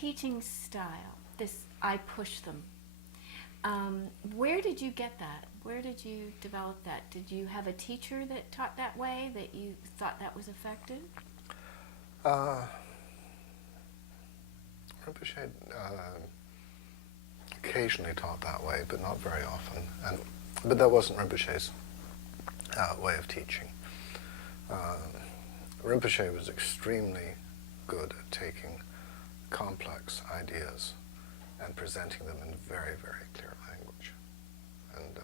teaching style, this I push them, where did you get that? Where did you develop that? Did you have a teacher that taught that way, that you thought that was effective? Rinpoche occasionally taught that way, but not very often. But that wasn't Rinpoche's way of teaching. Rinpoche was extremely good at taking complex ideas and presenting them in very, very clear language. And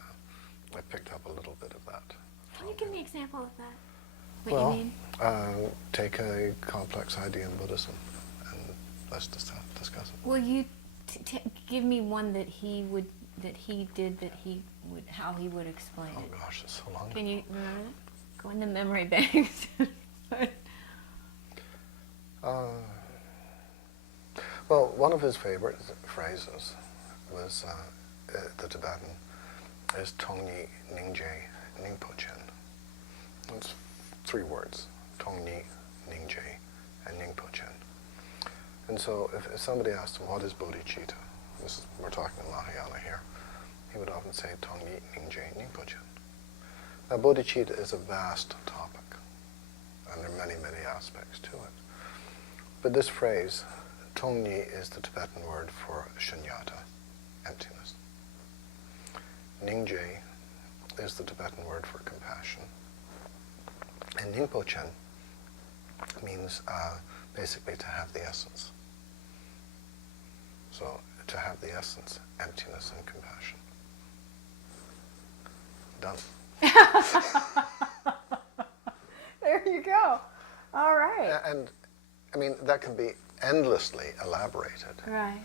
I picked up a little bit of that. Can you give me an example of that? What you mean? Take a complex idea in Buddhism and let's discuss it. Will you give me one that he did, how he would explain it? Oh gosh, it's so long. Can you remember that? Go in the memory banks. Well, one of his favorite phrases was the Tibetan is Tongni Ningje Ningpochen. It's 3 words: Tongni, Ningje, and Ningpochen. And so if somebody asked him, what is bodhicitta? We're talking in Mahayana here. He would often say, Tongni, Ningje, Ningpochen. Now, bodhicitta is a vast topic, and there are many, many aspects to it. But this phrase, Tongni, is the Tibetan word for shunyata, emptiness. Ningje is the Tibetan word for compassion. And Ningpochen means basically to have the essence. So, to have the essence, emptiness and compassion. Done. There you go. All right. And, I mean, that can be endlessly elaborated. Right.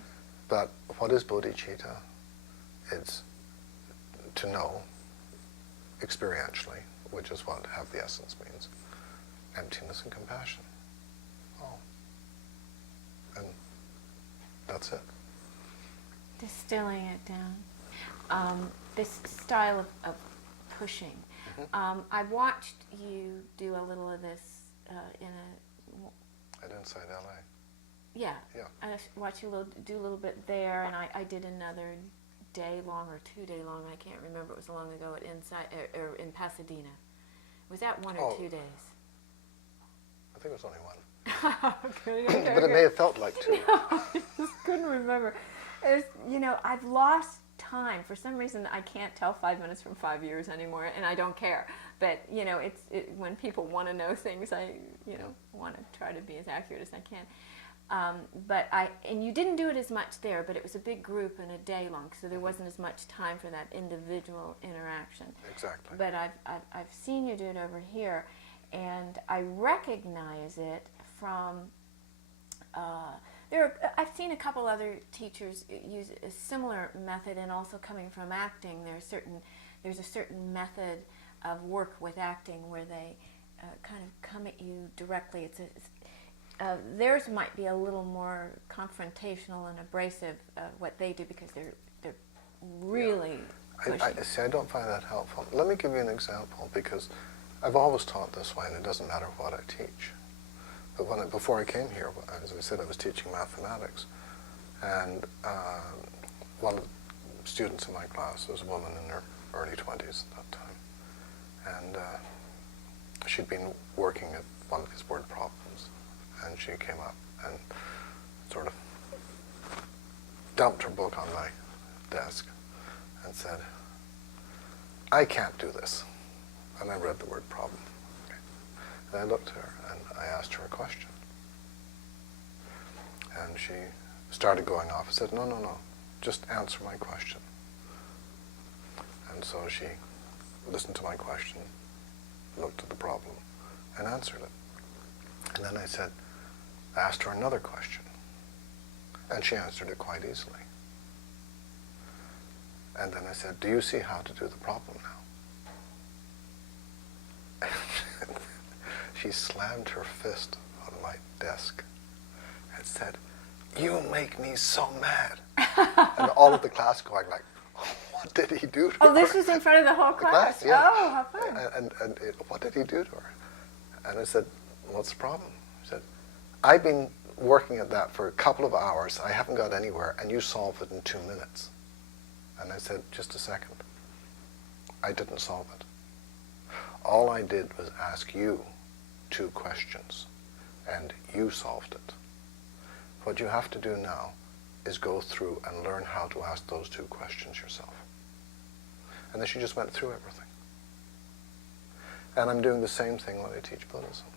But what is bodhicitta? It's to know experientially, which is what have the essence means, emptiness and compassion. Oh. And that's it. Distilling it down. This style of pushing. Mm-hmm. I watched you do a little of this in a... At Inside LA. Yeah. Yeah. I watched you do a little bit there, and I did another day long or 2 day long. I can't remember. It was long ago at in Pasadena. Was that 1 or 2 days? I think it was only 1. Okay, but it may have felt like 2. No, I just couldn't remember. I've lost time. For some reason, I can't tell 5 minutes from 5 years anymore, and I don't care. But, when people want to know things, I, want to try to be as accurate as I can. And you didn't do it as much there, but it was a big group and a day long, so there wasn't as much time for that individual interaction. Exactly. But I've seen you do it over here, and I recognize it from, I've seen a couple other teachers use a similar method, and also coming from acting, there's a certain method of work with acting where they kind of come at you directly. Theirs might be a little more confrontational and abrasive, what they do, because they're really pushing. I don't find that helpful. Let me give you an example, because I've always taught this way, and it doesn't matter what I teach. But before I came here, as I said, I was teaching mathematics, and one of the students in my class was a woman in her early 20s at that time, and she'd been working at one of these word problems. And she came up and sort of dumped her book on my desk and said, I can't do this. And I read the word problem. Okay. And I looked at her and I asked her a question. And she started going off and said, no, just answer my question. And so she listened to my question, looked at the problem, and answered it. And then I asked her another question, and she answered it quite easily. And then I said, do you see how to do the problem now? She slammed her fist on my desk and said, you make me so mad. And all of the class going like, what did he do to her? Oh, this was in front of the whole class? Yeah. Oh, how fun. And what did he do to her? And I said, what's the problem? She said, I've been working at that for a couple of hours, I haven't got anywhere, and you solve it in 2 minutes. And I said, just a second. I didn't solve it. All I did was ask you 2 questions, and you solved it. What you have to do now is go through and learn how to ask those 2 questions yourself. And then she just went through everything. And I'm doing the same thing when I teach Buddhism.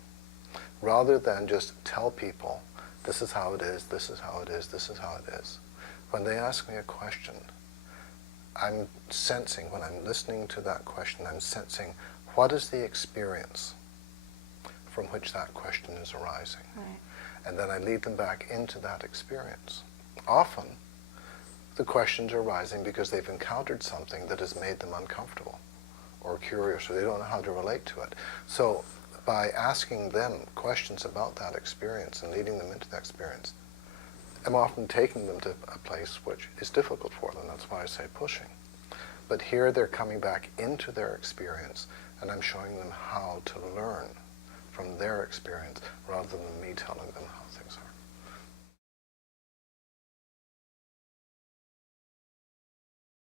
Rather than just tell people, this is how it is, this is how it is, this is how it is. When they ask me a question, I'm sensing, when I'm listening to that question, I'm sensing what is the experience from which that question is arising. Right. And then I lead them back into that experience. Often, the questions are arising because they've encountered something that has made them uncomfortable or curious, or they don't know how to relate to it. So by asking them questions about that experience and leading them into that experience, I'm often taking them to a place which is difficult for them. That's why I say pushing. But here they're coming back into their experience, and I'm showing them how to learn from their experience rather than me telling them